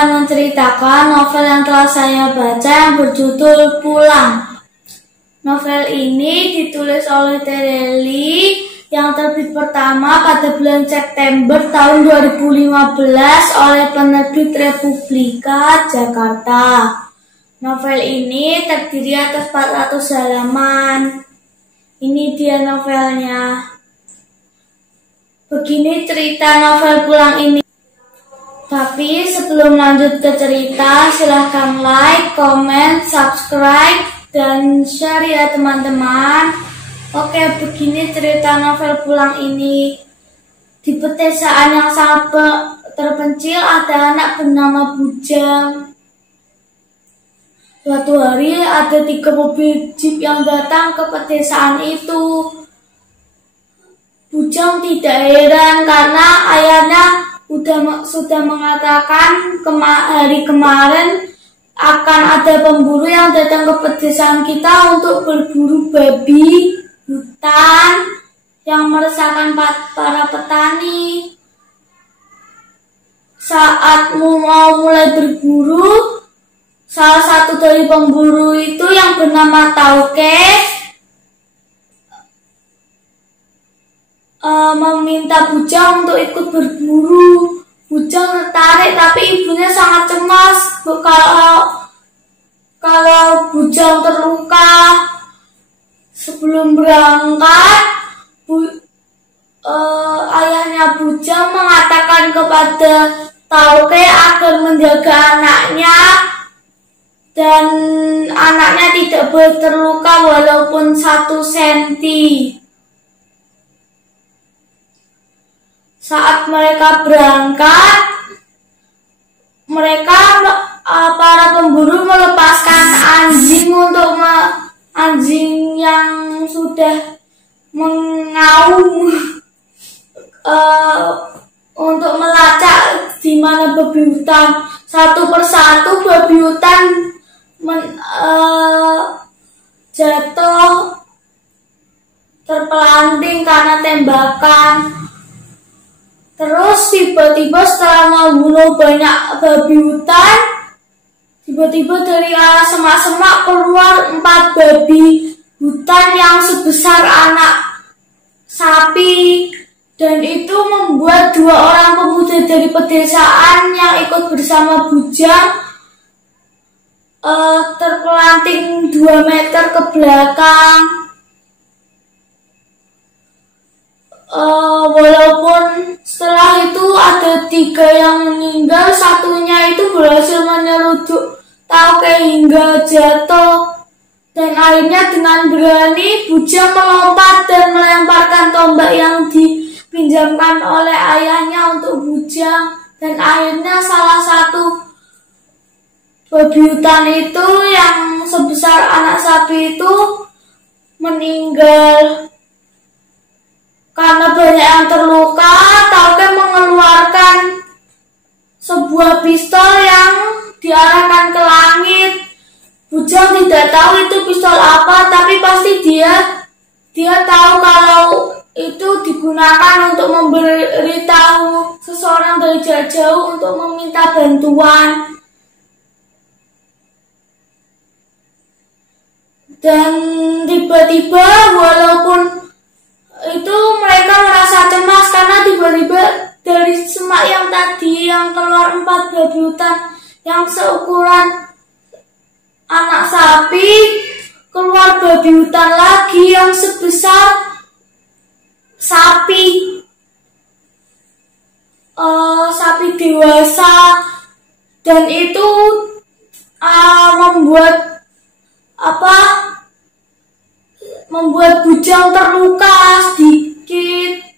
akan menceritakan novel yang telah saya baca yang berjudul Pulang. Novel ini ditulis oleh Tereli yang terbit pertama pada bulan September tahun 2015 oleh penerbit Republika Jakarta. Novel ini terdiri atas 400 halaman. Ini dia novelnya. Begini cerita novel Pulang ini. Tapi sebelum lanjut ke cerita, silahkan like, comment, subscribe, dan share ya teman-teman. Oke, begini cerita novel Pulang ini. Di pedesaan yang sangat terpencil ada anak bernama Bujang. Suatu hari ada 3 mobil jeep yang datang ke pedesaan itu. Bujang tidak heran karena ayahnya sudah mengatakan hari kemarin akan ada pemburu yang datang ke pedesaan kita untuk berburu babi hutan yang meresahkan para petani. Saat mau mulai berburu, salah satu dari pemburu itu yang bernama Tauke meminta Bujang untuk ikut berburu. Bujang tertarik, tapi ibunya sangat cemas kalau Bujang terluka. Sebelum berangkat, ayahnya Bujang mengatakan kepada Tauke agar menjaga anaknya dan anaknya tidak boleh terluka walaupun 1 senti. Saat mereka berangkat, para pemburu melepaskan anjing anjing yang sudah mengaum untuk melacak di mana babi hutan. Satu persatu babi hutan jatuh terpelanting karena tembakan. Terus tiba-tiba setelah membunuh banyak babi hutan, tiba-tiba dari arah semak-semak keluar 4 babi hutan yang sebesar anak sapi. Dan itu membuat 2 orang pemuda dari pedesaan yang ikut bersama Bujang terpelanting 2 meter ke belakang. Walaupun setelah itu ada 3 yang meninggal, satunya itu berhasil menyeruduk Tauke hingga jatuh. Dan akhirnya dengan berani Bujang melompat dan melemparkan tombak yang dipinjamkan oleh ayahnya untuk Bujang. Dan akhirnya salah satu babi hutan itu yang sebesar anak sapi itu meninggal. Karena banyak yang terluka, Tauke mengeluarkan sebuah pistol yang diarahkan ke langit. Bujang tidak tahu itu pistol apa, tapi pasti dia tahu kalau itu digunakan untuk memberitahu seseorang dari jarak jauh untuk meminta bantuan. Dan tiba-tiba walaupun itu mereka merasa cemas karena tiba-tiba dari semak yang tadi yang keluar 4 babi hutan yang seukuran anak sapi, keluar babi hutan lagi yang sebesar sapi dewasa. Dan itu membuat Bujang terluka sedikit.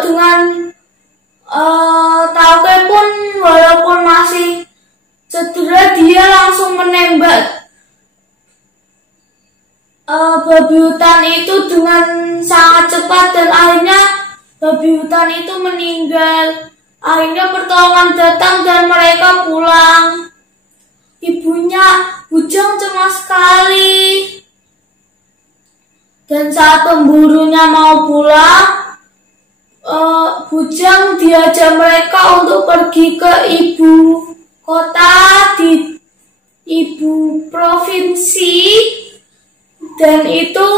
Dengan Tauke pun walaupun masih cedera, dia langsung menembak babi hutan itu dengan sangat cepat dan akhirnya babi hutan itu meninggal. Akhirnya pertolongan datang dan mereka pulang. Ibunya Bujang cemas sekali. Dan saat pemburunya mau pulang, Bujang diajak mereka untuk pergi ke ibu kota di ibu provinsi, dan itu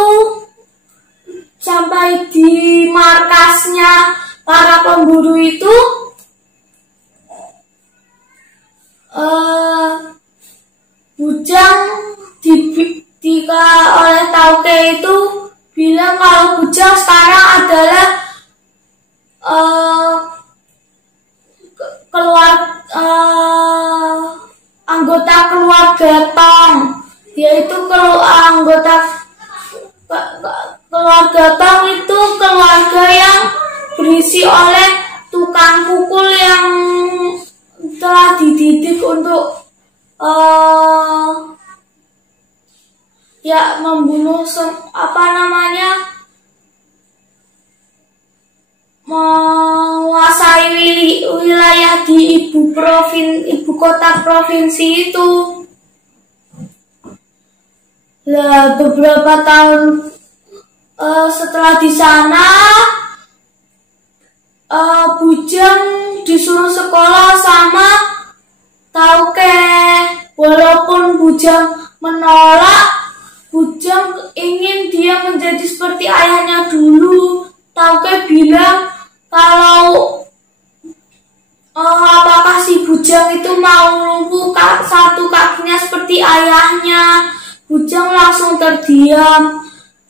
sampai di markasnya para pemburu itu Bujang oleh Tauke itu bilang kalau Bujang sekarang adalah anggota keluarga Tong. Dia itu anggota keluarga Tong itu keluarga yang berisi oleh tukang pukul yang telah dididik untuk membunuh menguasai wilayah di ibu kota provinsi itu. Lah beberapa tahun setelah di sana, Bujang disuruh sekolah sama Tauke. Walaupun Bujang menolak, Bujang ingin dia menjadi seperti ayahnya dulu. Tauke bilang kalau apakah si Bujang itu mau lumpuh satu kakinya seperti ayahnya. Bujang langsung terdiam.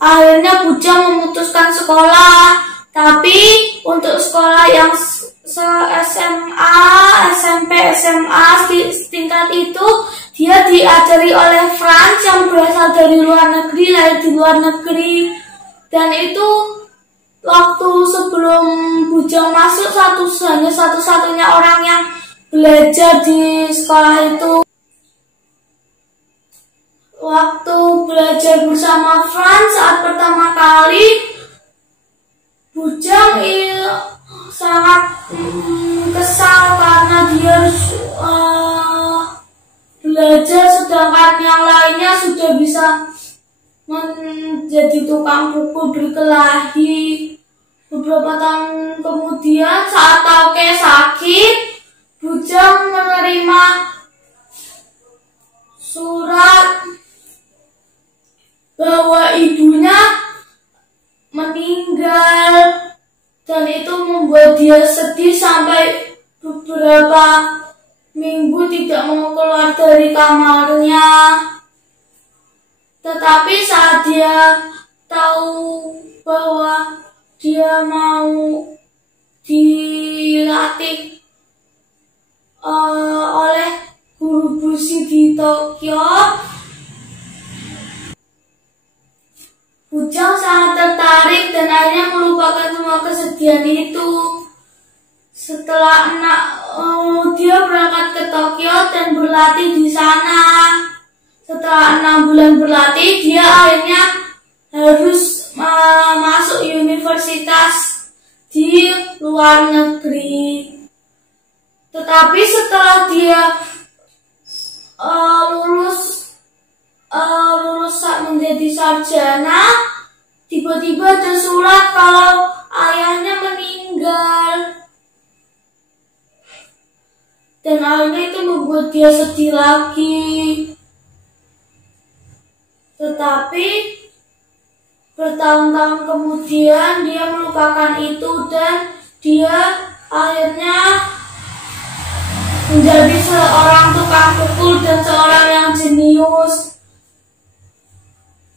Akhirnya Bujang memutuskan sekolah, tapi untuk sekolah yang SMA, SMP, SMA setingkat itu dia diajari oleh Franz yang berasal dari luar negeri, lahir di luar negeri. Dan itu waktu sebelum Bujang masuk hanya satu-satunya orang yang belajar di sekolah itu. Waktu belajar bersama Franz saat pertama kali, Bujang sangat kesal karena dia harus belajar sedangkan yang lainnya sudah bisa menjadi tukang pukul berkelahi. Beberapa tahun kemudian saat Tauke sakit, Bujang menerima surat bahwa ibunya meninggal, dan itu membuat dia sedih sampai beberapa minggu tidak mau keluar dari kamarnya. Tetapi saat dia tahu bahwa dia mau dilatih oleh guru bushi di Tokyo, Bujang sangat tertarik dan akhirnya melupakan semua kesedihan itu. Setelah dia berangkat ke Tokyo dan berlatih di sana. Setelah 6 bulan berlatih, dia akhirnya harus masuk universitas di luar negeri. Tetapi setelah dia lulus menjadi sarjana, tiba-tiba ada surat kalau ayahnya meninggal. Dan akhirnya itu membuat dia sedih lagi. Tetapi bertahun-tahun kemudian dia melupakan itu dan dia akhirnya menjadi seorang tukang pukul dan seorang yang jenius.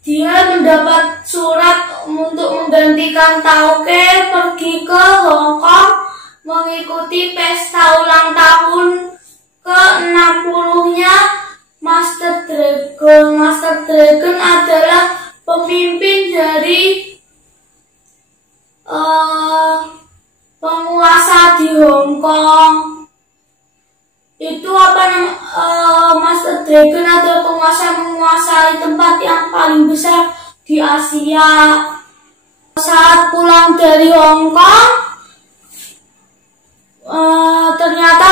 Dia mendapat surat untuk menggantikan Tauke pergi ke Hong Kong mengikuti pesta ulang tahun ke-60-nya Master Dragon. Master Dragon adalah pemimpin dari penguasa di Hong Kong. Itu Master Dragon adalah penguasa menguasai tempat yang paling besar di Asia. Saat pulang dari Hong Kong, ternyata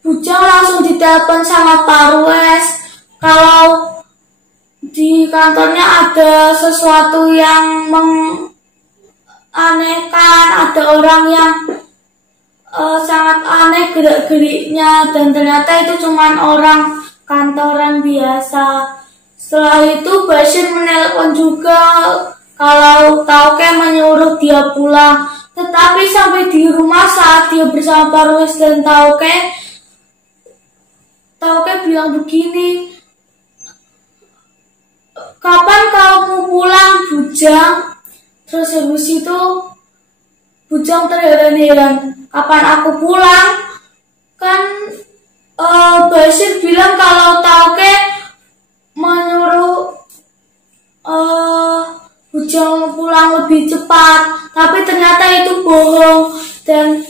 Bujang langsung ditelepon sama Parwes kalau di kantornya ada sesuatu yang aneh kan, ada orang yang sangat aneh gerak-geriknya, dan ternyata itu cuman orang kantoran biasa. Setelah itu Bashir menelpon juga kalau Tauke menyuruh dia pulang. Tetapi sampai di rumah saat dia bersama Parwes dan Tauke bilang begini, "Kapan kamu pulang, Bujang?" Terus habis itu Bujang terheran-heran, "Kapan aku pulang? Kan Bashir bilang kalau Tauke menyuruh Bujang pulang lebih cepat, tapi ternyata itu bohong." Dan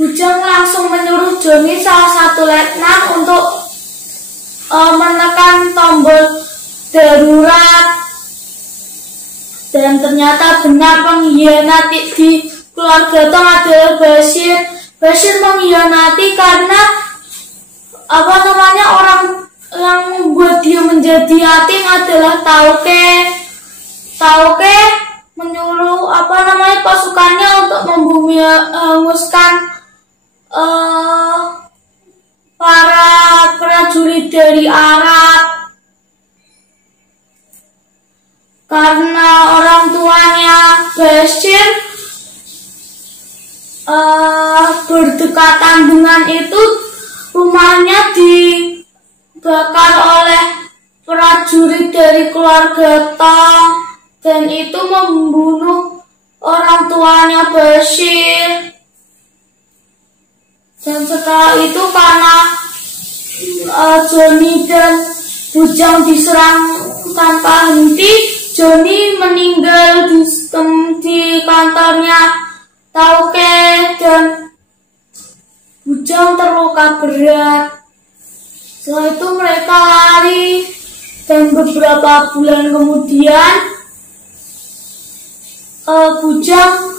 Bujang langsung menyuruh Johnny, salah satu letnan, untuk menekan tombol darurat. Dan ternyata benar, pengkhianat di keluarga Tong adalah Bashir. Bashir mengkhianati karena orang yang membuat dia menjadi yatim adalah Tauke. Tauke menyuruh pasukannya untuk membungkuskan para prajurit dari Arab. Karena orang tuanya Bashir berdekatan dengan itu, rumahnya dibakar oleh prajurit dari keluarga Tong, dan itu membunuh orang tuanya Bashir. Dan setelah itu karena Johnny dan Bujang diserang tanpa henti, Johnny meninggal di kantornya Tauke, dan Bujang terluka berat. Setelah itu mereka lari, dan beberapa bulan kemudian Bujang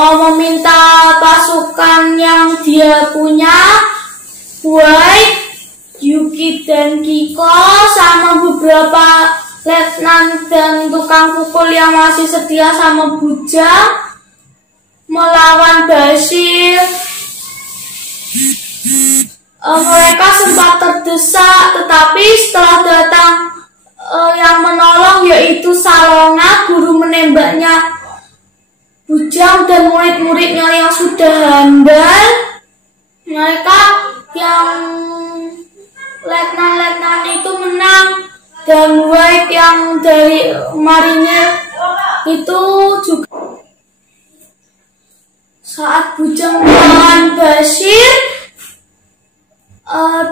meminta pasukan yang dia punya, White, Yuki dan Kiko, sama beberapa letnan dan tukang pukul yang masih setia sama Bujang, melawan Bashir. Mereka sempat terdesak, tetapi setelah datang yang menolong, yaitu Salonga, guru menembaknya Bujang, dan murid-muridnya yang sudah handal, mereka yang letnan-letnan itu menang. Dan White yang dari marinir itu juga. Saat Bujang melawan Bashir,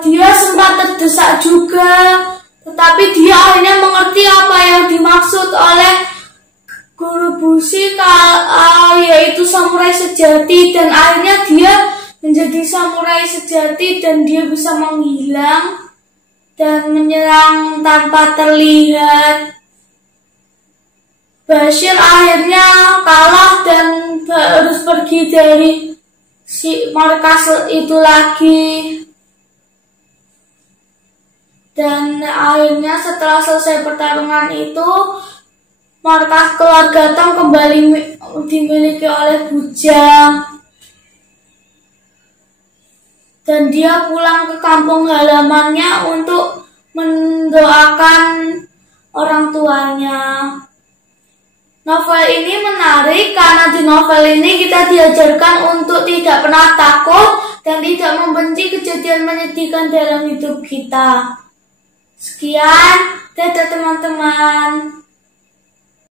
dia sempat terdesak juga, tetapi dia akhirnya mengerti apa yang dimaksud oleh Guru Bushi, yaitu samurai sejati, dan akhirnya dia menjadi samurai sejati, dan dia bisa menghilang dan menyerang tanpa terlihat. Bashir akhirnya kalah dan harus pergi dari si markas itu lagi. Dan akhirnya setelah selesai pertarungan itu, markas keluarga Tong kembali dimiliki oleh Bujang. Dan dia pulang ke kampung halamannya untuk mendoakan orang tuanya. Novel ini menarik karena di novel ini kita diajarkan untuk tidak pernah takut dan tidak membenci kejadian menyedihkan dalam hidup kita. Sekian, dadah teman-teman.